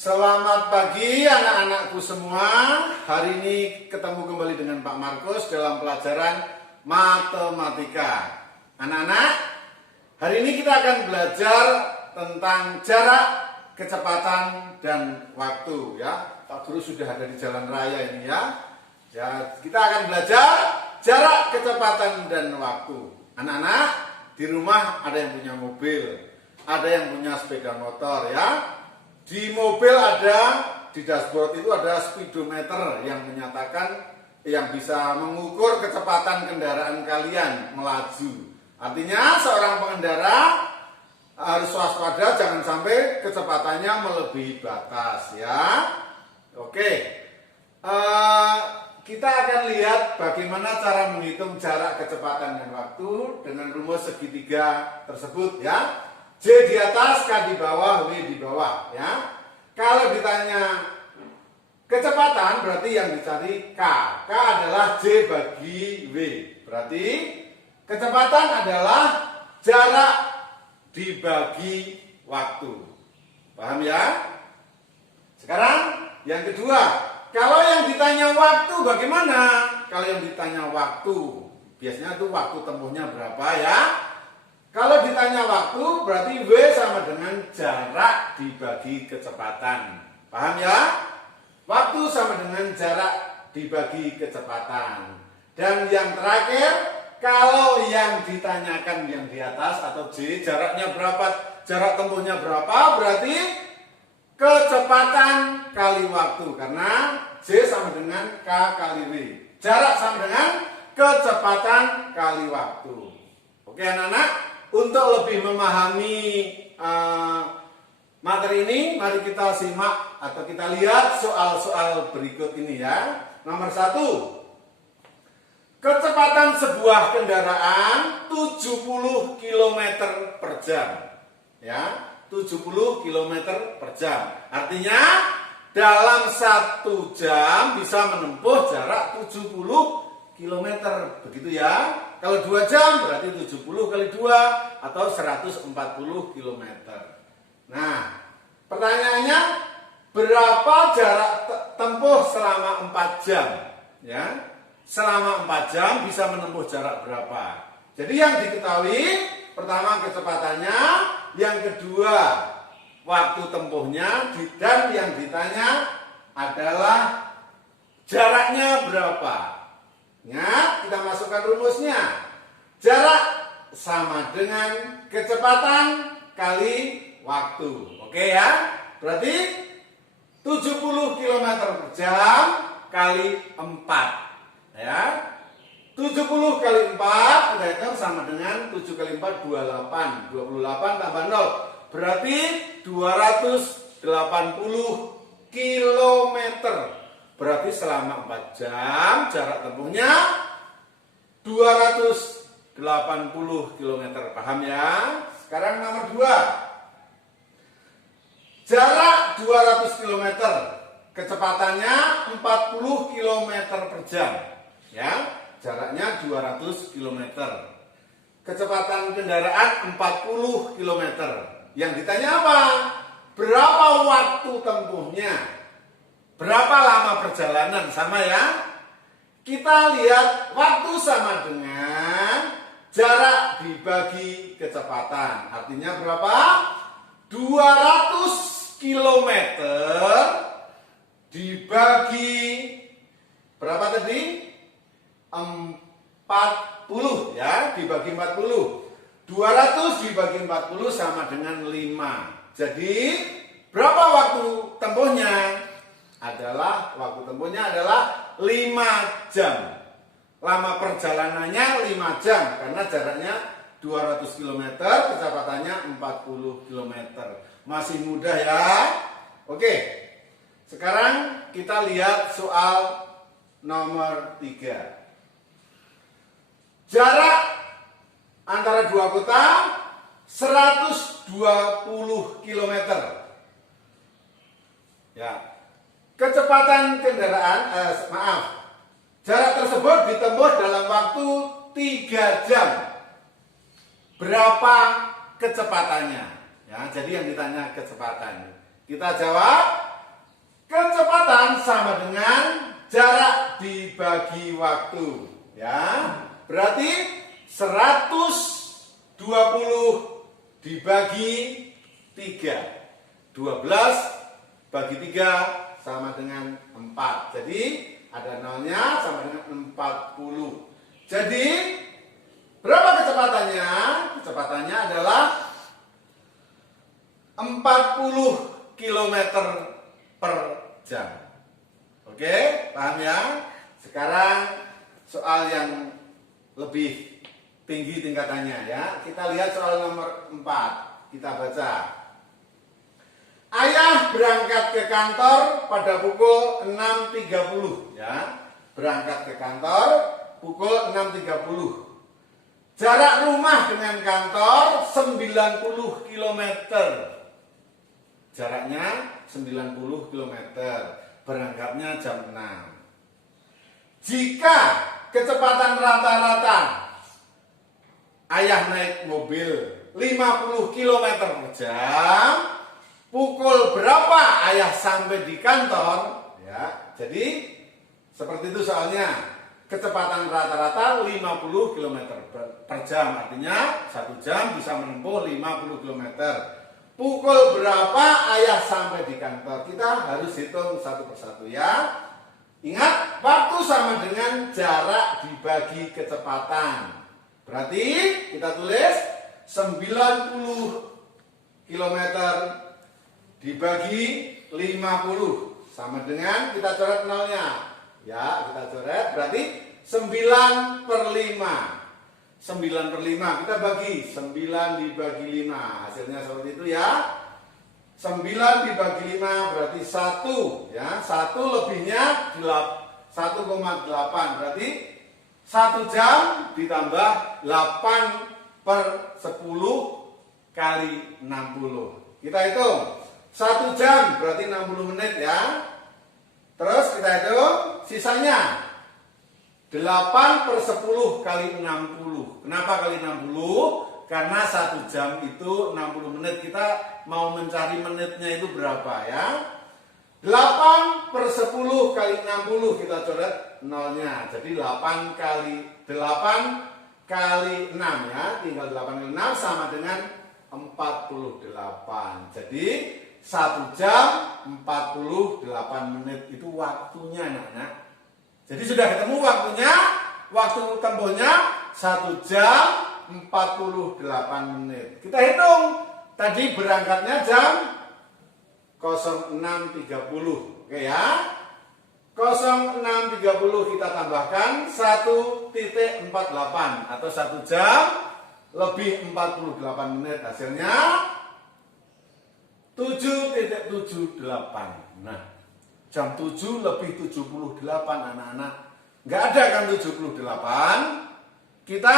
Selamat pagi anak-anakku semua. Hari ini ketemu kembali dengan Pak Markus dalam pelajaran matematika. Anak-anak, hari ini kita akan belajar tentang jarak, kecepatan, dan waktu ya. Pak Guru sudah ada di jalan raya ini ya. Kita akan belajar jarak, kecepatan, dan waktu. Anak-anak, di rumah ada yang punya mobil, ada yang punya sepeda motor ya. Di mobil ada, di dashboard itu ada speedometer yang menyatakan, yang bisa mengukur kecepatan kendaraan kalian melaju. Artinya seorang pengendara harus waspada, jangan sampai kecepatannya melebihi batas ya. Oke, kita akan lihat bagaimana cara menghitung jarak, kecepatan, dan waktu dengan rumus segitiga tersebut ya. J di atas, K di bawah, W di bawah ya. Kalau ditanya kecepatan berarti yang dicari K. K adalah J bagi W. Berarti kecepatan adalah jarak dibagi waktu. Paham ya? Sekarang yang kedua, kalau yang ditanya waktu bagaimana? Kalau yang ditanya waktu, biasanya tuh waktu tempuhnya berapa ya? Kalau ditanya waktu, berarti W sama dengan jarak dibagi kecepatan. Paham ya? Waktu sama dengan jarak dibagi kecepatan. Dan yang terakhir, kalau yang ditanyakan yang di atas atau J, jaraknya berapa, jarak tempuhnya berapa, berarti kecepatan kali waktu. Karena J sama dengan K kali W. Jarak sama dengan kecepatan kali waktu. Oke anak-anak? Untuk lebih memahami materi ini, mari kita simak atau kita lihat soal-soal berikut ini ya. Nomor 1. Kecepatan sebuah kendaraan 70 km per jam. Ya, 70 km per jam. Artinya dalam 1 jam bisa menempuh jarak 70 km. Begitu ya. Kalau 2 jam berarti 70 kali 2 atau 140 km. Nah, pertanyaannya berapa jarak tempuh selama 4 jam? Ya, selama 4 jam bisa menempuh jarak berapa? Jadi yang diketahui pertama kecepatannya, yang kedua waktu tempuhnya, dan yang ditanya adalah jaraknya berapa. Ya, kita masukkan rumusnya. Jarak sama dengan kecepatan kali waktu. Oke ya? Berarti 70 km per jam kali 4. Ya. 70 kali 4 kita hitung sama dengan 7 kali 4 28. 28 tambah 0. Berarti 280 km. Berarti selama 4 jam jarak tempuhnya 280 km. Paham ya? Sekarang nomor 2. Jarak 200 km. Kecepatannya 40 km per jam. Ya, jaraknya 200 km. Kecepatan kendaraan 40 km. Yang ditanya apa? Berapa waktu tempuhnya? Berapa lama perjalanan, sama ya? Kita lihat waktu sama dengan jarak dibagi kecepatan. Artinya berapa? 200 km dibagi berapa tadi? 40 ya, dibagi 40. 200 dibagi 40 sama dengan 5. Jadi berapa waktu tempuhnya? Waktu tempuhnya adalah 5 jam. Lama perjalanannya 5 jam karena jaraknya 200 km, kecepatannya 40 km. Masih mudah ya. Oke. Sekarang kita lihat soal nomor 3. Jarak antara dua kota 120 km. Ya. Kecepatan kendaraan, jarak tersebut ditempuh dalam waktu 3 jam. Berapa kecepatannya? Ya, jadi yang ditanya kecepatan. Kita jawab Kecepatan sama dengan jarak dibagi waktu. Ya, berarti 120 dibagi 3. 12 bagi 3 sama dengan 4. Jadi ada nolnya sama dengan 40. Jadi berapa kecepatannya? Kecepatannya adalah 40 km per jam. Oke, paham ya? Sekarang soal yang lebih tinggi tingkatannya ya. Kita lihat soal nomor 4. Kita baca. Ayah berangkat ke kantor pada pukul 6.30 ya. Berangkat ke kantor pukul 6.30. Jarak rumah dengan kantor 90 km. Jaraknya 90 km. Berangkatnya jam 6. Jika kecepatan rata-rata ayah naik mobil 50 km per jam, pukul berapa ayah sampai di kantor? Ya, jadi seperti itu soalnya. Kecepatan rata-rata 50 km per jam, artinya 1 jam bisa menempuh 50 km. Pukul berapa ayah sampai di kantor? Kita harus hitung satu persatu ya. Ingat, waktu sama dengan jarak dibagi kecepatan. Berarti kita tulis 90 km dibagi 50 sama dengan, kita coret nolnya. Ya, kita coret, berarti 9/5. 9/5 kita bagi, 9 dibagi 5. Hasilnya seperti itu ya. 9 dibagi 5 berarti 1 ya. 1 lebihnya 1,8. Berarti 1 jam ditambah 8/10 kali 60. Kita hitung. 1 jam berarti 60 menit ya. Terus kita hitung sisanya 8/10 kali 60. Kenapa kali 60? Karena 1 jam itu 60 menit. Kita mau mencari menitnya itu berapa ya. 8/10 kali 60 kita coret nolnya. Jadi 8 kali 6 ya. Tinggal 8 kali 6 sama dengan 48. Jadi 1 jam 48 menit itu waktunya anak-anak. Jadi sudah ketemu waktunya, waktu tempuhnya 1 jam 48 menit. Kita hitung, tadi berangkatnya jam 06.30. Oke ya. 06.30 kita tambahkan 1.48 atau 1 jam lebih 48 menit. Hasilnya 7.78. Nah, jam 7 lebih 78 anak-anak. Nggak ada kan 78. Kita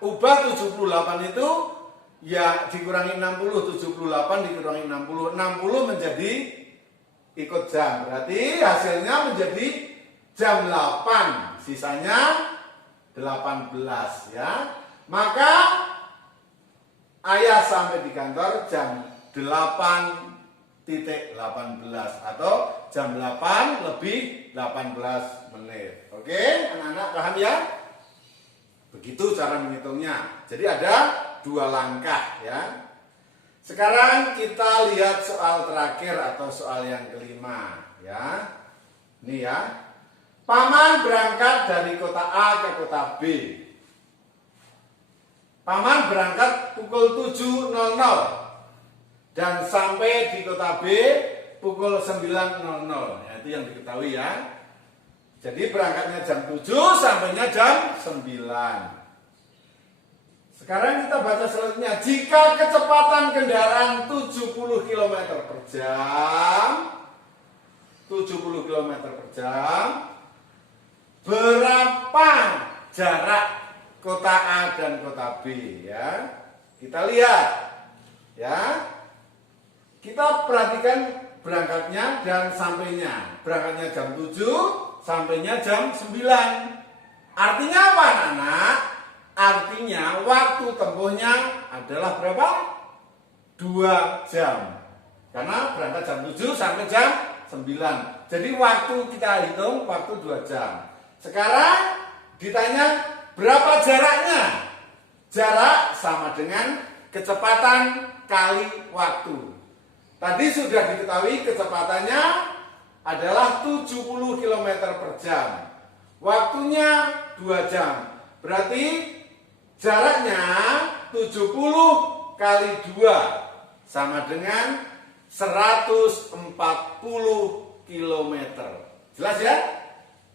ubah 78 itu ya dikurangi 60. 78 dikurangi 60. 60 menjadi ikut jam. Berarti hasilnya menjadi jam 8. Sisanya 18 ya. Maka ayah sampai di kantor jam 8.18 atau jam 8 lebih 18 menit. Oke, anak-anak paham ya? Begitu cara menghitungnya. Jadi ada 2 langkah ya. Sekarang kita lihat soal terakhir atau soal yang kelima ya. Ini ya. Paman berangkat dari kota A ke kota B. Paman berangkat pukul 7.00 dan sampai di kota B pukul 9.00. Ya, itu yang diketahui ya. Jadi berangkatnya jam 7, sampainya jam 9. Sekarang kita baca selanjutnya. Jika kecepatan kendaraan 70 km per jam, 70 km per jam, berapa jarak kota A dan kota B ya? Kita lihat ya. Kita perhatikan berangkatnya dan sampainya. Berangkatnya jam 7, sampainya jam 9. Artinya apa anak-anak? Artinya waktu tempuhnya adalah berapa? 2 jam. Karena berangkat jam 7 sampai jam 9. Jadi waktu kita hitung waktu 2 jam. Sekarang ditanya berapa jaraknya? Jarak sama dengan kecepatan kali waktu. Tadi sudah diketahui kecepatannya adalah 70 km per jam. Waktunya 2 jam. Berarti jaraknya 70 kali 2 sama dengan 140 km. Jelas ya?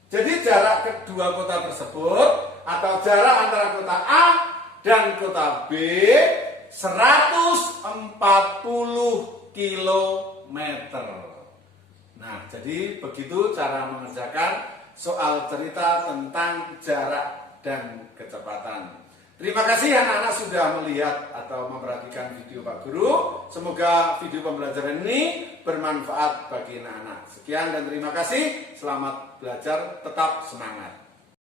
Jadi jarak kedua kota tersebut atau jarak antara kota A dan kota B 140 km. Nah, jadi begitu cara mengerjakan soal cerita tentang jarak dan kecepatan. Terima kasih anak-anak sudah melihat atau memperhatikan video Pak Guru. Semoga video pembelajaran ini bermanfaat bagi anak-anak. Sekian dan terima kasih. Selamat belajar, tetap semangat.